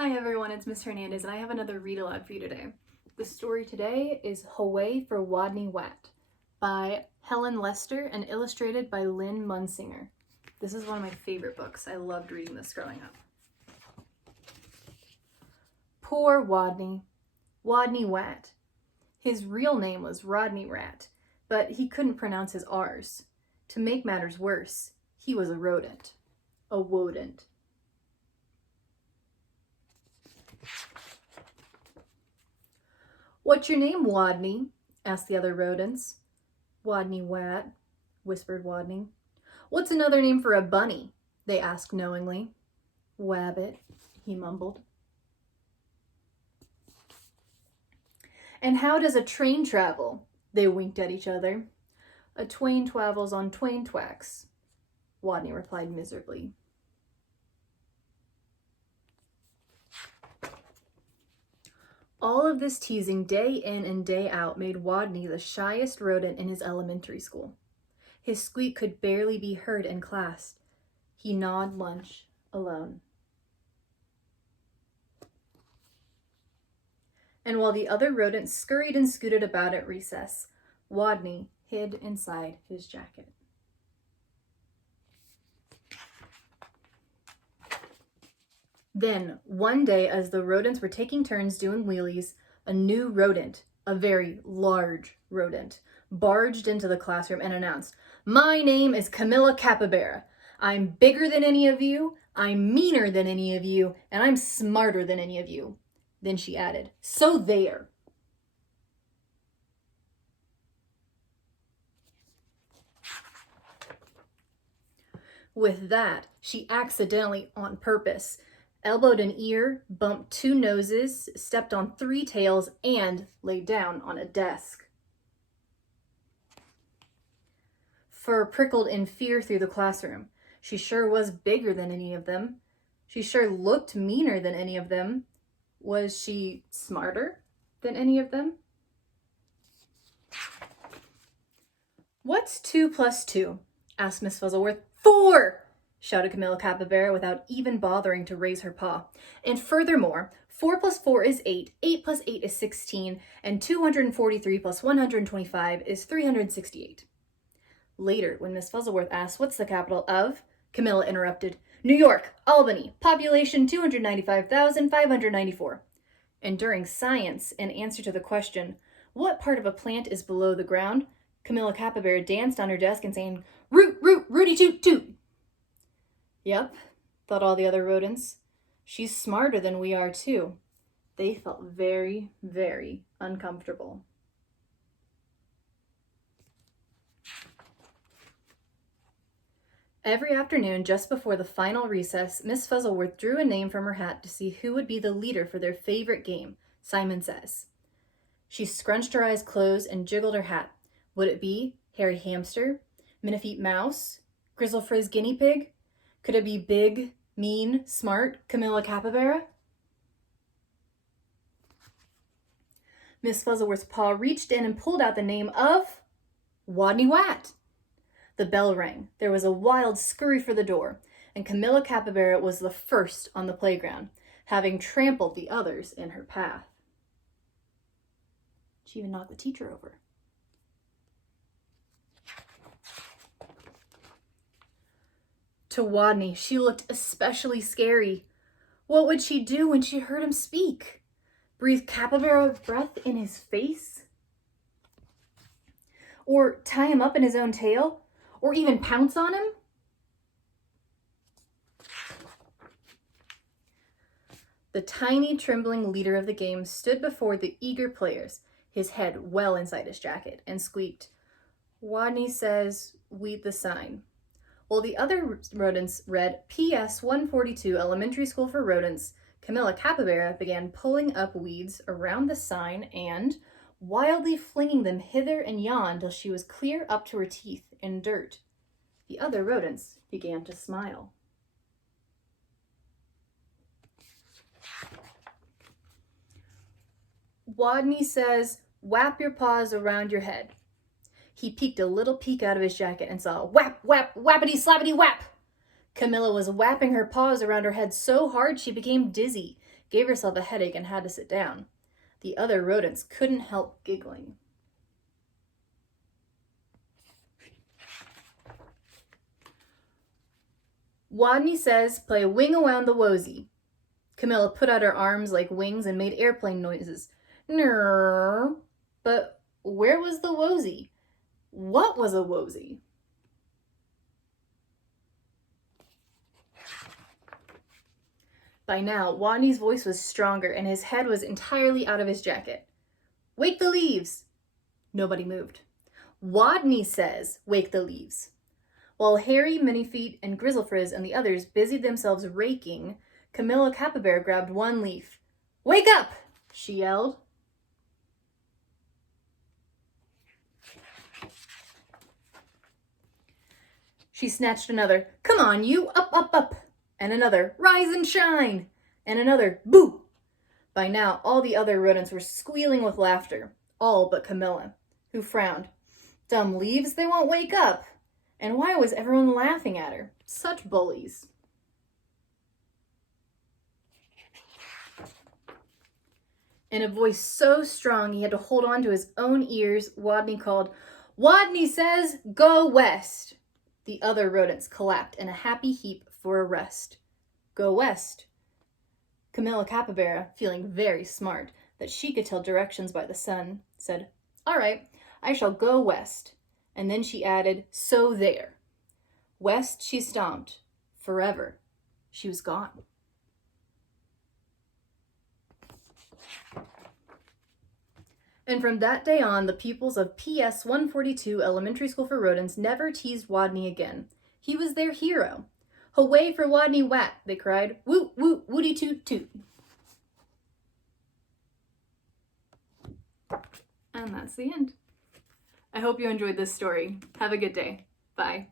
Hi everyone, it's Miss Hernandez and I have another read aloud for you today. The story today is Hooway for Wodney Wat by Helen Lester and illustrated by Lynn Munsinger. This is one of my favorite books. I loved reading this growing up. Poor Wodney Wat. His real name was Wodney Rat, but he couldn't pronounce his R's. To make matters worse, he was a rodent. A wodent. "What's your name, Wodney?" asked the other rodents. "Wodney Wat," whispered Wodney. "What's another name for a bunny?" they asked knowingly. "Wabbit," he mumbled. "And how does a train travel?" They winked at each other. "A twain twavels on twain twacks," Wodney replied miserably. All of this teasing day in and day out made Wodney the shyest rodent in his elementary school. His squeak could barely be heard in class. He gnawed lunch alone. And while the other rodents scurried and scooted about at recess, Wodney hid inside his jacket. Then, one day, as the rodents were taking turns doing wheelies, a new rodent, a very large rodent, barged into the classroom and announced, "My name is Camilla Capybara. I'm bigger than any of you, I'm meaner than any of you, and I'm smarter than any of you." Then she added, "So there." With that, she accidentally, on purpose, elbowed an ear, bumped two noses, stepped on three tails, and lay down on a desk. Fur prickled in fear through the classroom. She sure was bigger than any of them. She sure looked meaner than any of them. Was she smarter than any of them? "What's 2 plus 2? Asked Miss Fuzzleworth. "4! Shouted Camilla Capybara without even bothering to raise her paw. "And furthermore, 4 plus 4 is 8, 8 plus 8 is 16, and 243 plus 125 is 368. Later, when Miss Fuzzleworth asked, "What's the capital of?" Camilla interrupted, "New York, Albany, population 295,594. And during science, in answer to the question, "What part of a plant is below the ground?" Camilla Capybara danced on her desk and sang, "Root, root, rooty toot toot." Yep, thought all the other rodents. She's smarter than we are, too. They felt very, very uncomfortable. Every afternoon, just before the final recess, Miss Fuzzleworth drew a name from her hat to see who would be the leader for their favorite game, Simon Says. She scrunched her eyes closed and jiggled her hat. Would it be Hairy Hamster, Minifeet Mouse, Grizzle Frizz Guinea Pig? Could it be big, mean, smart Camilla Capybara? Miss Fuzzleworth's paw reached in and pulled out the name of Wodney Wat. The bell rang. There was a wild scurry for the door, and Camilla Capybara was the first on the playground, having trampled the others in her path. She even knocked the teacher over. To Wodney, she looked especially scary. What would she do when she heard him speak? Breathe capybara breath in his face? Or tie him up in his own tail? Or even pounce on him? The tiny, trembling leader of the game stood before the eager players, his head well inside his jacket, and squeaked, "Wodney says, weed the sign." While the other rodents read PS 142 Elementary School for Rodents, Camilla Capybara began pulling up weeds around the sign and wildly flinging them hither and yon till she was clear up to her teeth in dirt. The other rodents began to smile. Wodney says, "Whap your paws around your head." He peeked a little peek out of his jacket and saw whap, whap, whappity, slappity, whap. Camilla was whapping her paws around her head so hard she became dizzy. gave herself a headache and had to sit down. The other rodents couldn't help giggling. Wodney says, play Wing Around the Wosey. Camilla put out her arms like wings and made airplane noises. Nrrr. But where was the wosey? What was a wosey? By now, Wodney's voice was stronger and his head was entirely out of his jacket. Wake the leaves! Nobody moved. Wodney says, wake the leaves. While Harry, Minifeet, and Grizzlefrizz and the others busied themselves raking, Camilla Capybara grabbed one leaf. Wake up! She yelled. She snatched another, come on you, up, up, up, and another, rise and shine, and another, boo. By now, all the other rodents were squealing with laughter, all but Camilla, who frowned. Dumb leaves, they won't wake up. And why was everyone laughing at her? Such bullies. In a voice so strong he had to hold on to his own ears, Wodney called, Wodney says, go west. The other rodents collapsed in a happy heap for a rest. Go west. Camilla Capybara, feeling very smart, that she could tell directions by the sun, said, all right, I shall go west. And then she added, so there. West she stomped. Forever. She was gone. And from that day on, the pupils of PS 142 Elementary School for Rodents never teased Wodney again. He was their hero. Hooway for Wodney Wat, they cried. Woot, woot, woody toot toot. And that's the end. I hope you enjoyed this story. Have a good day. Bye.